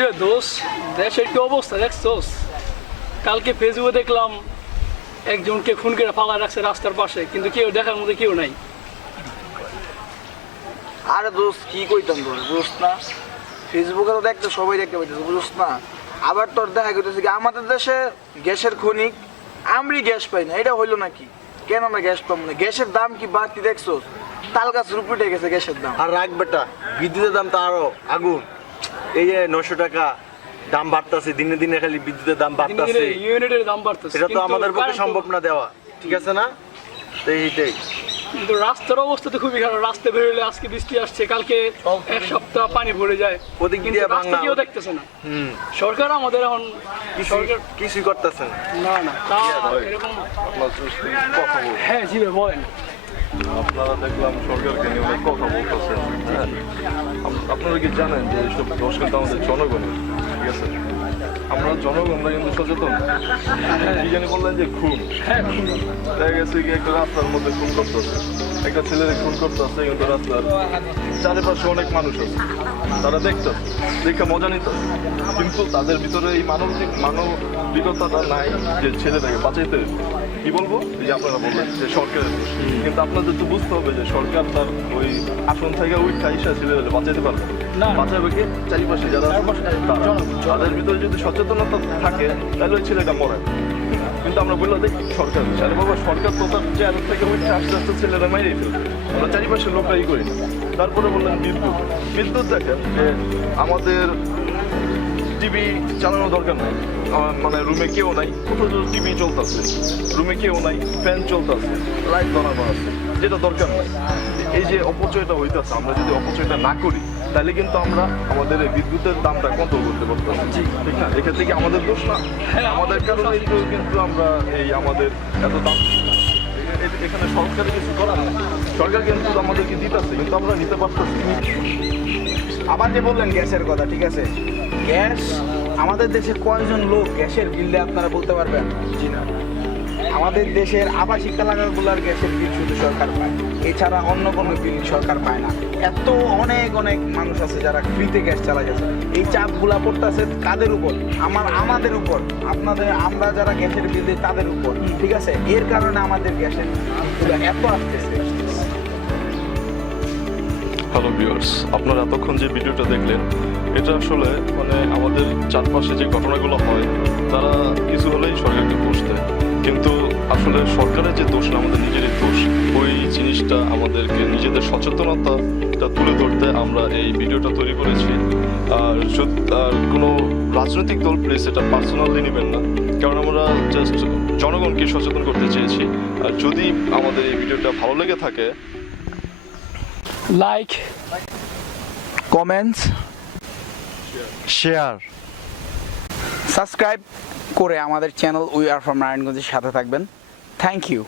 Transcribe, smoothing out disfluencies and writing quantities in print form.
কি রে দোষ, দেশের কি অবস্থা দেখছোস? কালকে ফেসবুকে দেখলাম একজনকে খুন করে ফালা রাখছে রাস্তার পাশে, কিন্তু কেউ দেখার মধ্যে কেউ নাই। আরে দোস্ত কি কইতাম তোর দোস্ত না, ফেসবুকে তো দেখতে সবাই দেখতে পাইতেছে বুঝছ না। আবার তোর দেখা গেছে কি আমাদের দেশে গ্যাসের খনিক আমরি গ্যাস পাই না, এটা হইলো নাকি? কেন আমরা গ্যাস পাবো না? গ্যাসের দাম কি বাড়তি দেখছো? তাল গাছ রুপিটে গেছে গ্যাসের দাম। আর রাখ বেটা, বিদ্যুতের দাম তো আরো আগুন। এই যে 900 টাকা দাম বাড়তেছে দিনে দিনে, খালি বিদ্যুতের দাম বাড়তেছে, ইউনিটের দাম বাড়তেছে, এটা তো আমাদের পক্ষে সম্ভব না দেওয়া, ঠিক আছে না? তো এইটাই। কিন্তু রাস্তার অবস্থা তো খুবই খারাপ। রাস্তা বেরোলে আজকে বৃষ্টি আসছে, কালকে এক সপ্তাহ পানি ভরে যায়, ওদিক কিন্তু দিয়ে রাস্তা বাংলা কেউ দেখতেছে না। সরকার আমাদের এখন সরকার কিছুই করতেছে না। না না তা এরকম। কথা বল। হ্যাঁ জি ভাই বলেন। আপনারা দেখলাম সরকারকে নিয়ে অনেক কথা বলতেছেন, হ্যাঁ। আপনারা কি জানেন যে এইসব দোষ কিন্তু আমাদের জনগণের, ঠিক আছে? আমরা জনগণরা কিন্তু সচেতন। কি জানি বললেন যে খুন, হ্যাঁ দেখা গেছে কি একটা রাস্তার মধ্যে খুন করতেছে, একটা ছেলেরে খুন করতেছে, কিন্তু রাস্তার চারিপাশে অনেক মানুষ আছে, তারা দেখতেছে, দেখে মজা নিতেছে, কিন্তু তাদের ভিতরে এই মানবিকতাটা নাই যে ছেলেটাকে বাঁচাইতে। কি বলবো, এই যে আপনারা বললেন যে সরকারের দোষ, কিন্তু আপনাদের তো বুঝতে হবে যে সরকার তার ওই আসন থেকে উঠা ইসা ছেলেদের বাঁচাইতে পারবে না। বাঁচাবে কি? চারিপাশে যারা তাদের ভিতরে যদি সচেতনতা থাকে তাহলে ওই ছেলেটা মরে। কিন্তু আমরা বললাম দেখি সরকার, আরে বাবা সরকার তো তার চেয়ার থেকে উঠে আস্তে আস্তে ছেলেরা মাইরেই ফেলবে, আমরা চারিপাশের লোকরাই করি না। তারপরে বললেন বিদ্যুৎ। বিদ্যুৎ দেখেন যে আমাদের টিভি চালানো দরকার নাই, মানে রুমে কেউ নাই, কোথাও টিভি চলতেছে, রুমে কেউ নাই, ফ্যান চলতেছে, লাইট বানানো আছে, যেটা দরকার নাই। এই যে অপচয়টা হইতেছে, আমরা যদি অপচয়টা না করি তাহলে কিন্তু আমরা আমাদের এই বিদ্যুতের দামটা কন্ট্রোল করতে পারতেছি, ঠিক না? এক্ষেত্রে কি আমাদের দোষ না? আমাদের কারণেই তো কিন্তু আমরা এই আমাদের এত দাম। এখানে সরকারের কিছু করার নেই, সরকার কিন্তু আমাদেরকে দিতেছে, কিন্তু আমরা নিতে পারতেছি না। আবার যে বললেন গ্যাসের কথা, ঠিক আছে, গ্যাস আমাদের দেশে কয়জন লোক গ্যাসের বিল দেয় আপনারা বলতে পারবেন? জি না। আমাদের দেশের আবাসিক এলাকাগুলোর গ্যাসের বিল শুধু সরকার পায়, এছাড়া অন্য কোনো বিল সরকার পায় না। এত অনেক অনেক মানুষ আছে যারা ফ্রিতে গ্যাস চালা গেছে। এই চাপগুলা পড়তেছে কাদের উপর? আমাদের উপর, আমরা যারা গ্যাসের বিল দিই তাদের উপর, ঠিক আছে? এর কারণে আমাদের গ্যাসের বিলগুলো এত আসতেছে। হ্যালো ভিউয়ার্স, আপনারা এতক্ষণ যে ভিডিওটা দেখলেন, এটা আসলে মানে আমাদের চারপাশে যে ঘটনাগুলো হয় তারা কিছু হলেই সরকারকে দোষ দেয়, কিন্তু আসলে সরকারের যে দোষ না, আমাদের নিজেরই দোষ। ওই জিনিসটা আমাদেরকে নিজেদের সচেতনতাটা তুলে ধরতে আমরা এই ভিডিওটা তৈরি করেছি। আর কোনো রাজনৈতিক দল প্লিজ এটা পার্সোনালি নেবেন না, কারণ আমরা জাস্ট জনগণকে সচেতন করতে চেয়েছি। আর যদি আমাদের এই ভিডিওটা ভালো লেগে থাকে, লাইক, কমেন্টস, শেয়ার, সাবস্ক্রাইব করে আমাদের চ্যানেল উই আর ফ্রম নারায়ণগঞ্জের সাথে থাকবেন। Thank you.